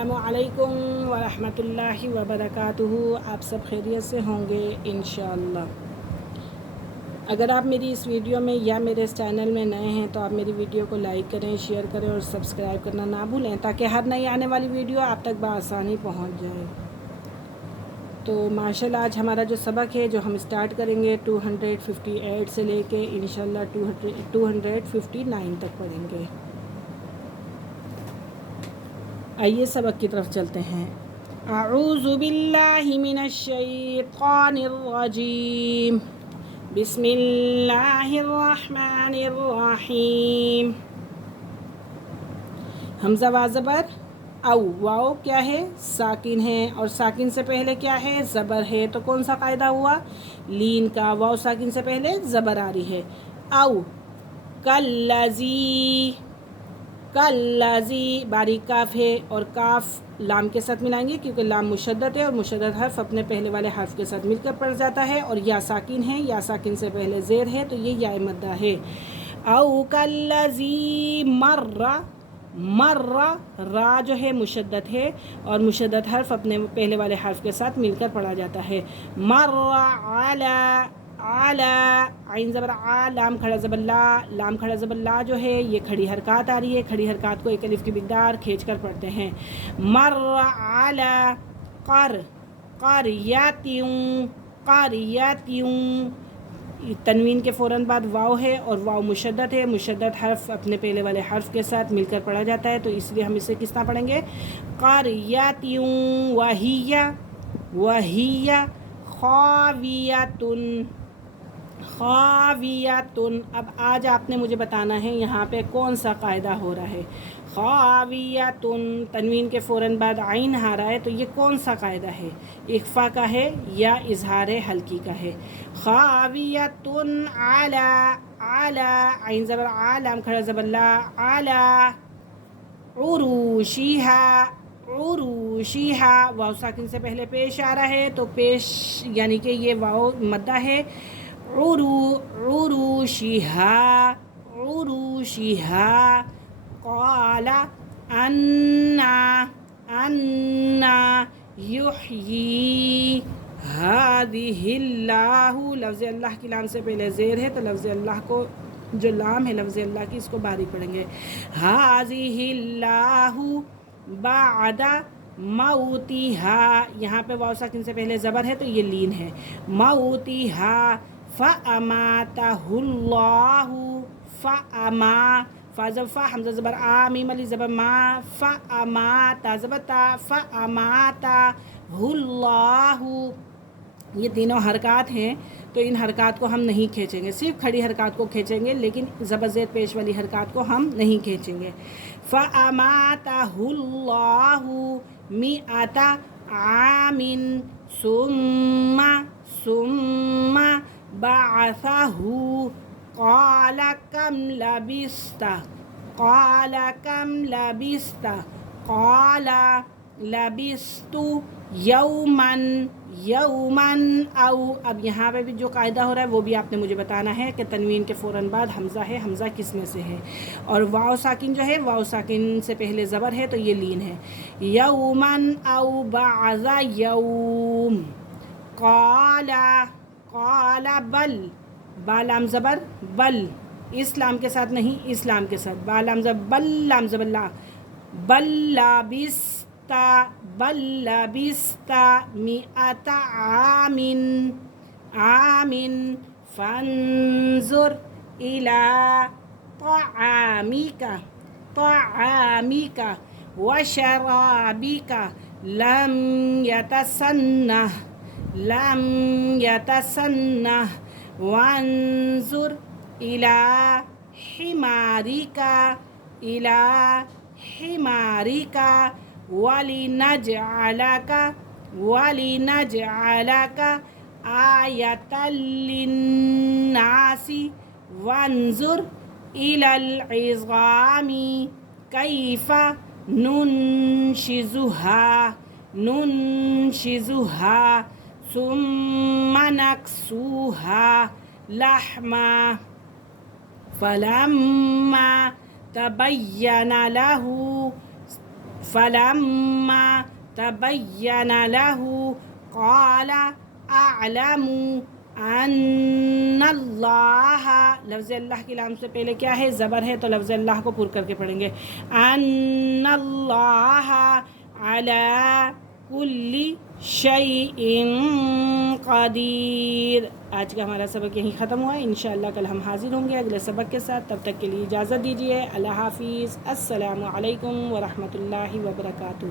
अस्सलामु अलैकुम वरहमतुल्लाहि वबरकातुहू। आप सब खैरियत से होंगे इंशाअल्लाह। अगर आप मेरी इस वीडियो में या मेरे इस चैनल में नए हैं तो आप मेरी वीडियो को लाइक करें, शेयर करें और सब्सक्राइब करना ना भूलें ताकि हर नई आने वाली वीडियो आप तक बआसानी पहुंच जाए। तो माशाल्लाह आज हमारा जो सबक है जो हम स्टार्ट करेंगे 258 से लेके इंशाअल्लाह 259 तक पढ़ेंगे। आइए सबक की तरफ चलते हैं। अऊज़ु बिल्लाहि मिनश शैतानिर रजीम, बिस्मिल्लाहिर रहमानिर रहीम। हमज़ा वाज़बर औ, वाओ क्या है? साकिन है, और साकिन से पहले क्या है? ज़बर है। तो कौन सा कायदा हुआ? लीन का। वाओ साकिन से पहले ज़बर आ रही है। औ कल्लज़ी, कल्लज़ी बारीक काफ है और काफ लाम के साथ मिलाएंगे क्योंकि लाम मुशद्दद है और मुशद्दद हर्फ अपने पहले वाले हर्फ के साथ मिलकर पड़ जाता है। और या साकिन है, या साकिन से पहले ज़ेर है तो ये या मद्दा है। औ कल्लज़ी मर्रा, मर्रा रा जो है मुशद्दद है और मुशद्दद हर्फ अपने पहले वाले हर्फ के साथ मिलकर पढ़ा जाता है। मर्रा अला, आला आइन ज़बर आ, लाम खड़ा ज़बर ला, लाम खड़ा ज़बर ला जो है ये खड़ी हरकत आ रही है। खड़ी हरकत को एक अलिफ की मिक़दार खींच कर पढ़ते हैं। मर्रा आला कर, क़रयतिन, क़रयतिन। तनवीन के फ़ौरन बाद वाव है और वाव मुशद्दद है। मुशद्दद हर्फ अपने पहले वाले हर्फ के साथ मिलकर पढ़ा जाता है तो इसलिए हम इसे किस तरह पढ़ेंगे? क़रयतिन वहिया, वहिया ख़ावियतुन, ख़ावियतुन। अब आज आपने मुझे बताना है यहाँ पे कौन सा कायदा हो रहा है। ख़ावियतुन तनवीन के फ़ौरन बाद आइन आ रहा है तो ये कौन सा कायदा है? इख्फ़ा का है या इजहार हल्की का है? ख़ावियतुन आला, आला आइन ज़बर आ, लाम खड़ा ज़बर ला, आला उरूशिहा, उरूशिहा। वाव साकिन से पहले पेश आ रहा है तो पेश यानी कि ये वाव मद्दा है। उरूशिहा, उरूशिहा। क़ाला अन्ना, अन्ना युह्यी हादिहिल्लाहु। लफ्ज़ अल्लाह की लाम से पहले ज़ेर है तो लफ्ज़ अल्लाह को जो लाम है लफ्ज़ अल्लाह की इसको बारीक पढ़ेंगे। हादिहिल्लाहु बादा मौतिहा, यहाँ पे वाव साकिन से पहले ज़बर है तो ये लीन है। मौतिहा फ़अमातहुल्लाहु, फ़अमा फ़ा ज़बर फ़ा, हमज़ा ज़बर आ, मीम अली ज़बर मा, फ़अमाता ज़बर ता, फ़अमाता हुल्लाहु। ये तीनों हरकत हैं तो इन हरकत को हम नहीं खींचेंगे, सिर्फ खड़ी हरकत को खींचेंगे लेकिन ज़बर ज़ेर पेश वाली हरकत को हम नहीं खींचेंगे। फ़अमातहुल्लाहु मिअता आमिन सुम्मा, सुम्मा बअसहु क़ाला कम लबिस्ता, क़ाला कम लबिस्ता, क़ाला लबिस्तु यौमन, यौमन औ। अब यहाँ पे भी जो कायदा हो रहा है वो भी आपने मुझे बताना है कि तनवीन के फ़ौरन बाद हमज़ा है, हमज़ा किस में से है। और वाव साकिन जो है वाव साकिन से पहले ज़बर है तो ये लीन है। यौमन औ बअज़ा यौम। क़ाला, क़ाला बल, बालाम ज़बर बल, इस लाम के साथ नहीं, इस लाम के साथ। बालाम ज़बर बल, लाम ज़बर ला, बल लाबिस्ता, बल लाबिस्ता मिअता आमिन, आमिन फंजुर इला तआमिका, तआमिका वशराबिका लम यतसन्नह, लम यतसन्नह वंजुर इला हिमारिका, इला हिमारिका वलिनजअलका, वलिनजअलका आयतल लिन्नासी वंजुर इलल इज़ामी कैफ़ा नुनशिज़ुहा, नुनशिज़ुहा सुम्मा नक्सूहा लहमा फलम्मा तबय्यन लहू فلما تبين له قال اعلم ان اللہ، لفظ اللہ کی لام سے پہلے کیا ہے؟ زبر ہے، تو لفظ اللہ کو پر کر کے پڑھیں گے، ان اللہ علی کل شیء قدیر۔ آج کا ہمارا سبق یہیں ختم ہوا ہے، انشاءاللہ کل ہم حاضر ہوں گے اگلے سبق کے ساتھ، تب تک کے لیے اجازت دیجیے، اللہ حافظ، السلام علیکم ورحمۃ اللہ وبرکاتہ۔